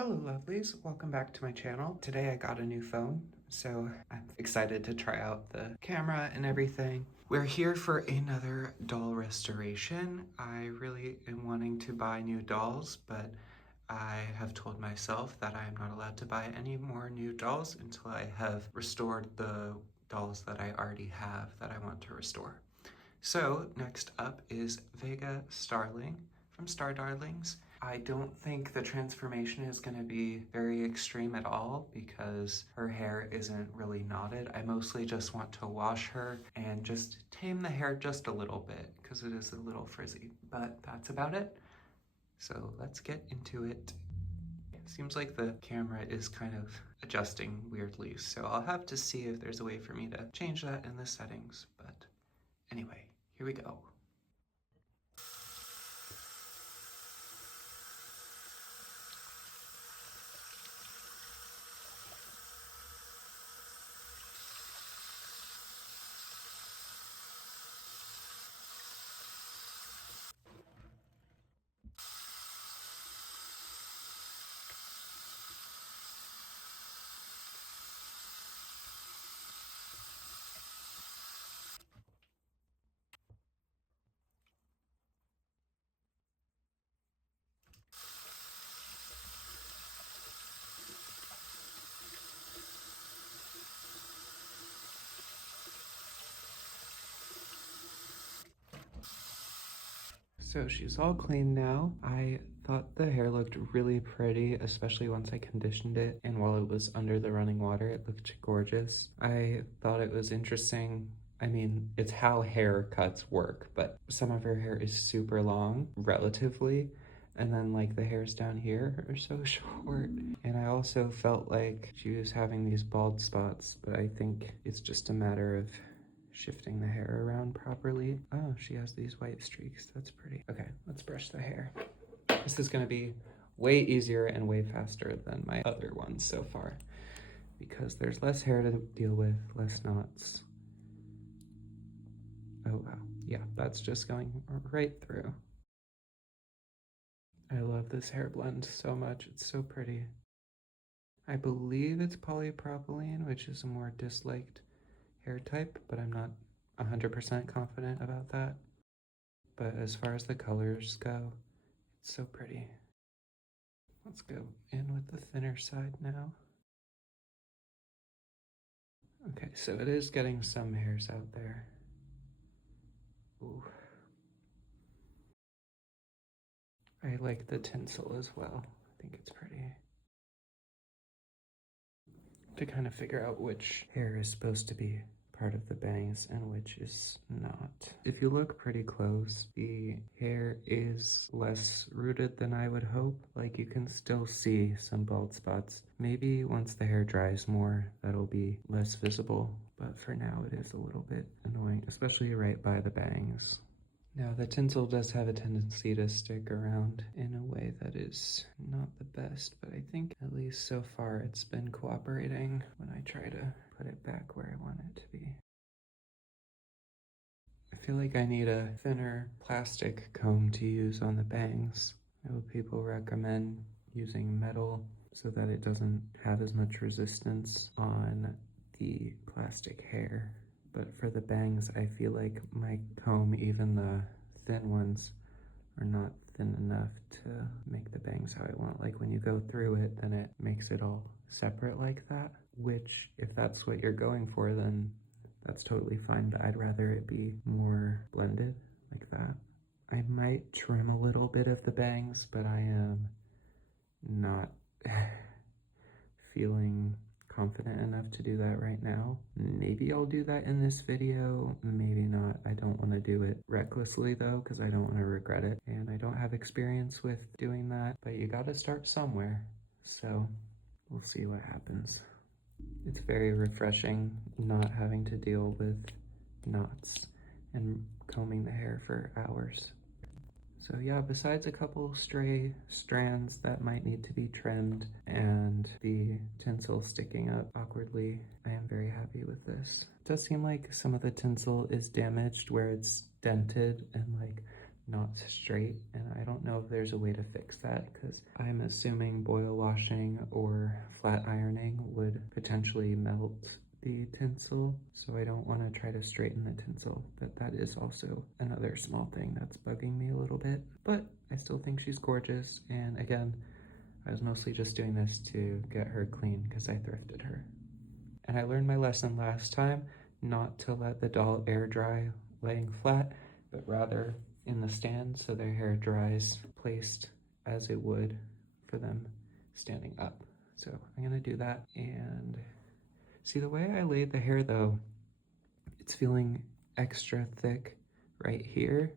Hello lovelies, welcome back to my channel. Today I got a new phone, so I'm excited to try out the camera and everything. We're here for another doll restoration. I really am wanting to buy new dolls, but I have told myself that I am not allowed to buy any more new dolls until I have restored the dolls that I already have that I want to restore. So next up is Vega Starling from Star Darlings. I don't think the transformation is going to be very extreme at all because her hair isn't really knotted. I mostly just want to wash her and just tame the hair just a little bit because it is a little frizzy, but that's about it. So let's get into it. Seems like the camera is kind of adjusting weirdly, so I'll have to see if there's a way for me to change that in the settings, but anyway, here we go. So she's all clean now. I thought the hair looked really pretty, especially once I conditioned it, and while it was under the running water, it looked gorgeous. I thought it was interesting. I mean, it's how haircuts work, but some of her hair is super long, relatively, and then like the hairs down here are so short. And I also felt like she was having these bald spots, but I think it's just a matter of shifting the hair around properly. Oh, she has these white streaks. That's pretty. Okay, let's brush the hair. This is going to be way easier and way faster than my other ones so far because there's less hair to deal with, less knots. Oh wow, yeah, that's just going right through. I love this hair blend so much. It's so pretty. I believe it's polypropylene, which is a more disliked hair type, but I'm not 100% confident about that. But as far as the colors go, it's so pretty. Let's go in with the thinner side now. Okay, so it is getting some hairs out there. Ooh. I like the tinsel as well. I think it's pretty. To kind of figure out which hair is supposed to be part of the bangs and which is not. If you look pretty close, the hair is less rooted than I would hope. Like you can still see some bald spots. Maybe once the hair dries more, that'll be less visible. But for now, it is a little bit annoying, especially right by the bangs. Now, the tinsel does have a tendency to stick around in a way that is not the best, but I think at least so far it's been cooperating when I try to put it back where I want it to be. I feel like I need a thinner plastic comb to use on the bangs. I know people recommend using metal so that it doesn't have as much resistance on the plastic hair. But for the bangs, I feel like my comb, even the thin ones, are not thin enough to make the bangs how I want. Like when you go through it, then it makes it all separate like that, which if that's what you're going for, then that's totally fine, but I'd rather it be more blended like that. I might trim a little bit of the bangs, but I am not feeling confident enough to do that right now. Maybe I'll do that in this video, maybe not. I don't want to do it recklessly though, because I don't want to regret it. And I don't have experience with doing that, but you gotta start somewhere. So we'll see what happens. It's very refreshing not having to deal with knots and combing the hair for hours. So yeah, besides a couple stray strands that might need to be trimmed and the tinsel sticking up awkwardly, I am very happy with this. It does seem like some of the tinsel is damaged where it's dented and like not straight, and I don't know if there's a way to fix that because I'm assuming boil washing or flat ironing would potentially melt the tinsel, so I don't want to try to straighten the tinsel, but that is also another small thing that's bugging me a little bit. But I still think she's gorgeous, and again, I was mostly just doing this to get her clean because I thrifted her. And I learned my lesson last time not to let the doll air dry laying flat, but rather in the stand so their hair dries placed as it would for them standing up. So I'm gonna do that. And see, the way I laid the hair though, it's feeling extra thick right here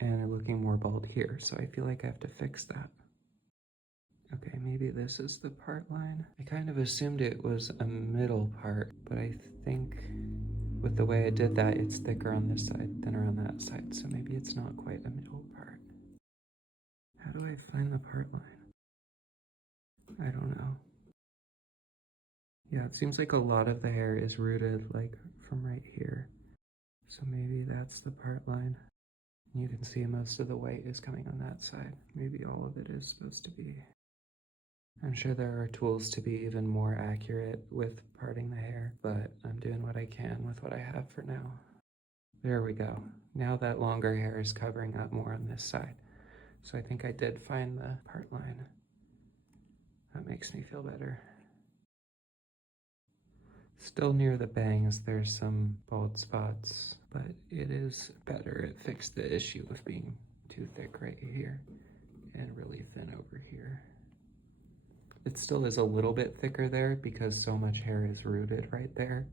and looking more bald here. So I feel like I have to fix that. Okay, maybe this is the part line. I kind of assumed it was a middle part, but I think with the way I did that, it's thicker on this side than on that side, so maybe it's not quite a middle part. How do I find the part line? I don't know. Yeah, it seems like a lot of the hair is rooted like from right here. So maybe that's the part line. You can see most of the white is coming on that side. Maybe all of it is supposed to be. I'm sure there are tools to be even more accurate with parting the hair, but I'm doing what I can with what I have for now. There we go. Now that longer hair is covering up more on this side. So I think I did find the part line. That makes me feel better. Still near the bangs, there's some bald spots, but it is better. It fixed the issue of being too thick right here and really thin over here. It still is a little bit thicker there because so much hair is rooted right there,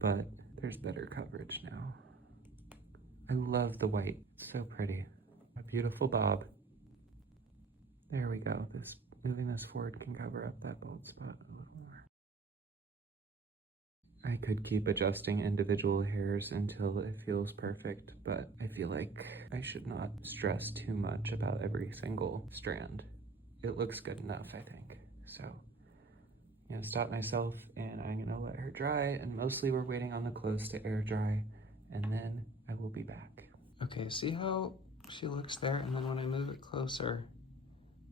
but there's better coverage now. I love the white, it's so pretty. A beautiful bob. There we go. Moving this forward can cover up that bald spot a little more. I could keep adjusting individual hairs until it feels perfect, but I feel like I should not stress too much about every single strand. It looks good enough, I think. So I'm gonna stop myself and I'm gonna let her dry, and mostly we're waiting on the clothes to air dry, and then I will be back. Okay, see how she looks there, and then when I move it closer,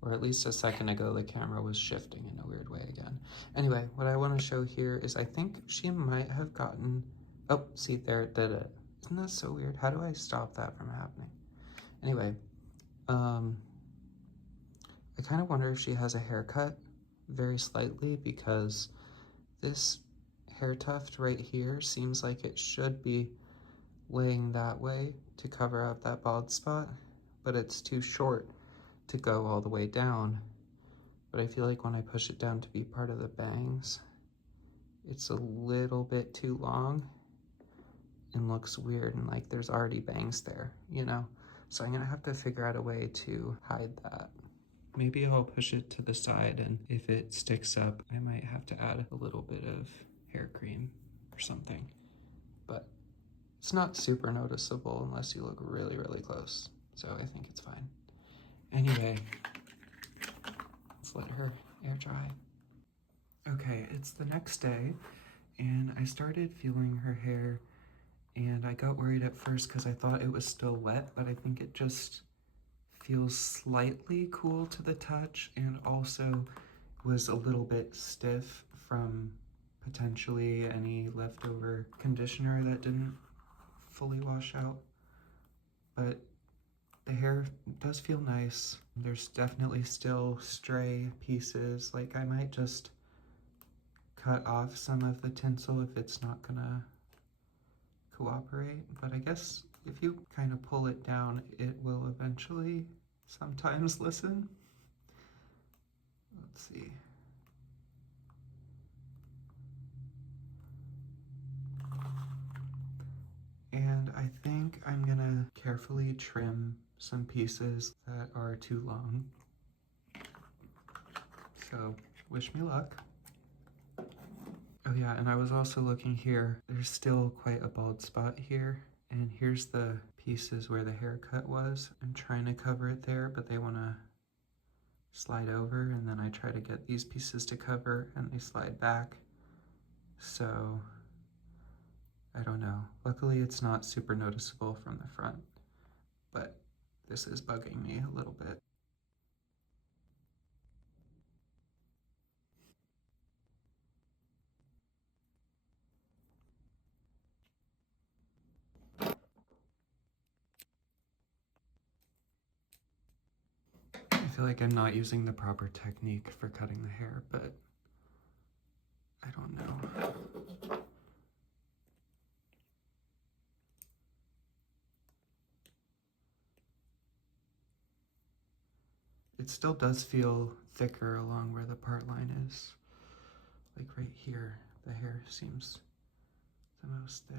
or at least a second ago, the camera was shifting in a weird way again. Anyway, what I want to show here is I think she might have gotten, oh, see, there it did it. Isn't that so weird? How do I stop that from happening? Anyway, I kind of wonder if she has a haircut very slightly, because this hair tuft right here seems like it should be laying that way to cover up that bald spot, but it's too short to go all the way down. But I feel like when I push it down to be part of the bangs, it's a little bit too long and looks weird, and like there's already bangs there, you know? So I'm gonna have to figure out a way to hide that. Maybe I'll push it to the side, and if it sticks up, I might have to add a little bit of hair cream or something. But it's not super noticeable unless you look really, really close. So I think it's fine. Anyway, let's let her air dry. Okay, it's the next day, and I started feeling her hair, and I got worried at first because I thought it was still wet, but I think it just feels slightly cool to the touch, and also was a little bit stiff from potentially any leftover conditioner that didn't fully wash out. But the hair does feel nice. There's definitely still stray pieces. Like I might just cut off some of the tinsel if it's not gonna cooperate, but I guess if you kind of pull it down, it will eventually sometimes listen. Let's see. And I think I'm gonna carefully trim some pieces that are too long. So wish me luck. Oh yeah, and I was also looking here. There's still quite a bald spot here. And here's the pieces where the haircut was. I'm trying to cover it there, but they want to slide over, and then I try to get these pieces to cover and they slide back. So I don't know. Luckily it's not super noticeable from the front, but this is bugging me a little bit. I feel like I'm not using the proper technique for cutting the hair, but I don't know. It still does feel thicker along where the part line is. Like right here, the hair seems the most thick.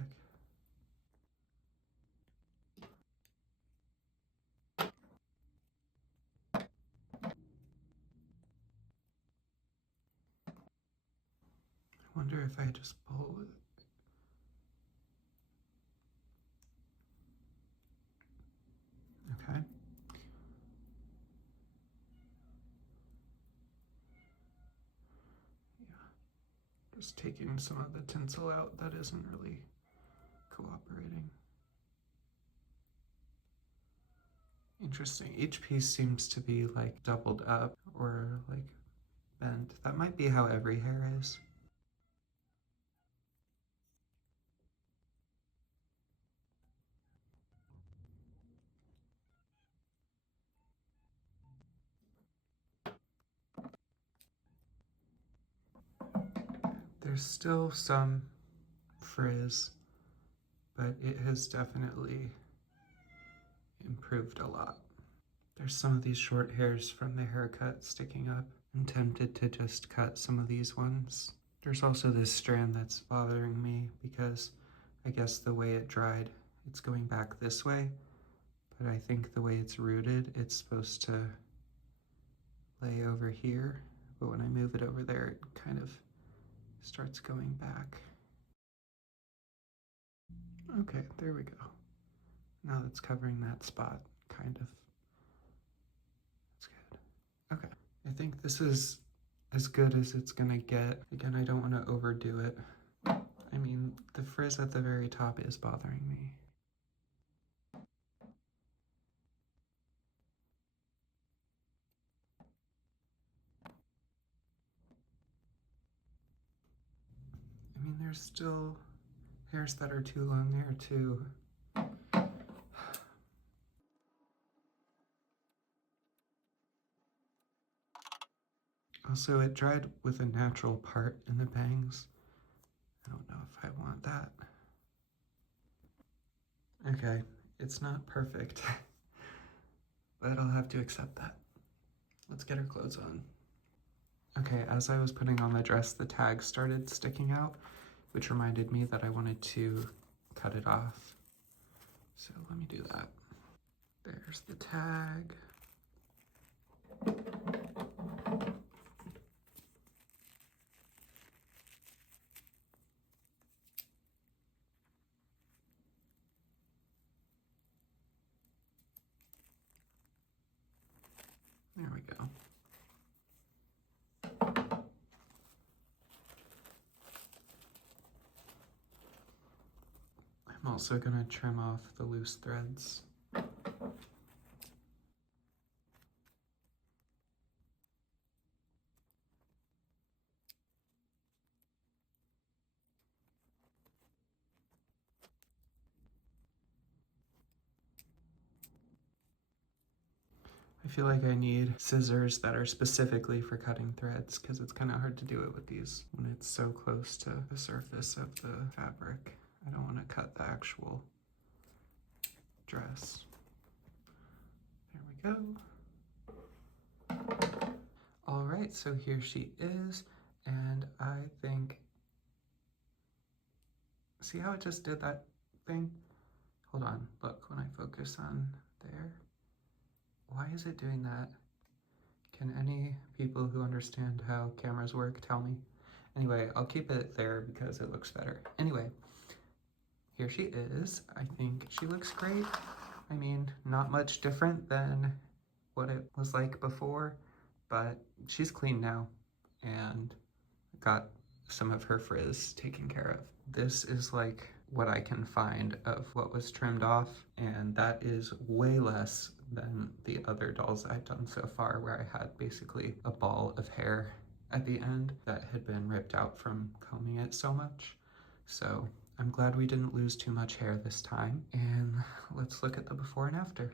I wonder if I just pull it. Okay. Yeah. Just taking some of the tinsel out that isn't really cooperating. Interesting. Each piece seems to be like doubled up or like bent. That might be how every hair is. There's still some frizz, but it has definitely improved a lot. There's some of these short hairs from the haircut sticking up. I'm tempted to just cut some of these ones. There's also this strand that's bothering me because I guess the way it dried, it's going back this way, but I think the way it's rooted, it's supposed to lay over here, but when I move it over there, it kind of starts going back. Okay, there we go. Now that's covering that spot, kind of. That's good. Okay, I think this is as good as it's gonna get. Again, I don't want to overdo it. I mean, the frizz at the very top is bothering me. I mean, there's still hairs that are too long there too. Also, it dried with a natural part in the bangs. I don't know if I want that. Okay, it's not perfect, but I'll have to accept that. Let's get our clothes on. Okay, as I was putting on the dress, the tag started sticking out, which reminded me that I wanted to cut it off. So let me do that. There's the tag. There we go. I'm also going to trim off the loose threads. I feel like I need scissors that are specifically for cutting threads because it's kind of hard to do it with these when it's so close to the surface of the fabric. I don't want to cut the actual dress. There we go. All right, so here she is, and I think, see how it just did that thing? Hold on, look, when I focus on there, why is it doing that? Can any people who understand how cameras work tell me? Anyway, I'll keep it there because it looks better. Anyway, here she is. I think she looks great. I mean, not much different than what it was like before, but she's clean now and got some of her frizz taken care of. This is like what I can find of what was trimmed off, and that is way less than the other dolls I've done so far, where I had basically a ball of hair at the end that had been ripped out from combing it so much. So I'm glad we didn't lose too much hair this time, and let's look at the before and after.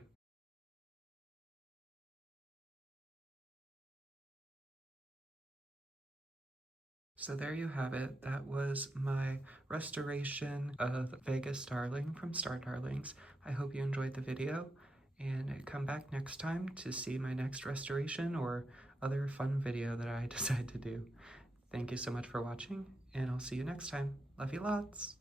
So there you have it. That was my restoration of Vega Starling from Star Darlings. I hope you enjoyed the video, and come back next time to see my next restoration or other fun video that I decide to do. Thank you so much for watching, and I'll see you next time. Love you lots!